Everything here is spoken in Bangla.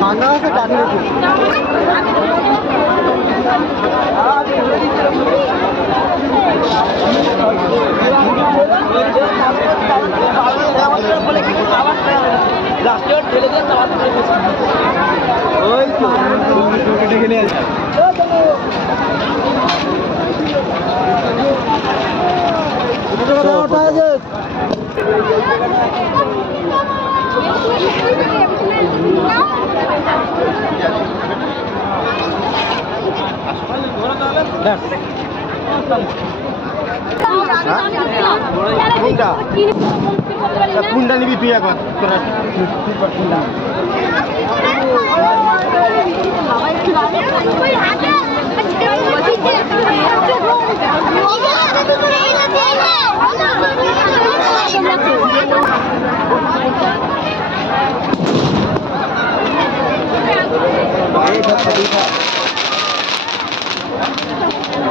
মানা আছে টাকা ওই তো। ওটা আছে কোনটা কোনটা নিবি তুই এখন তোরা কোনটা Thank you. Thank you.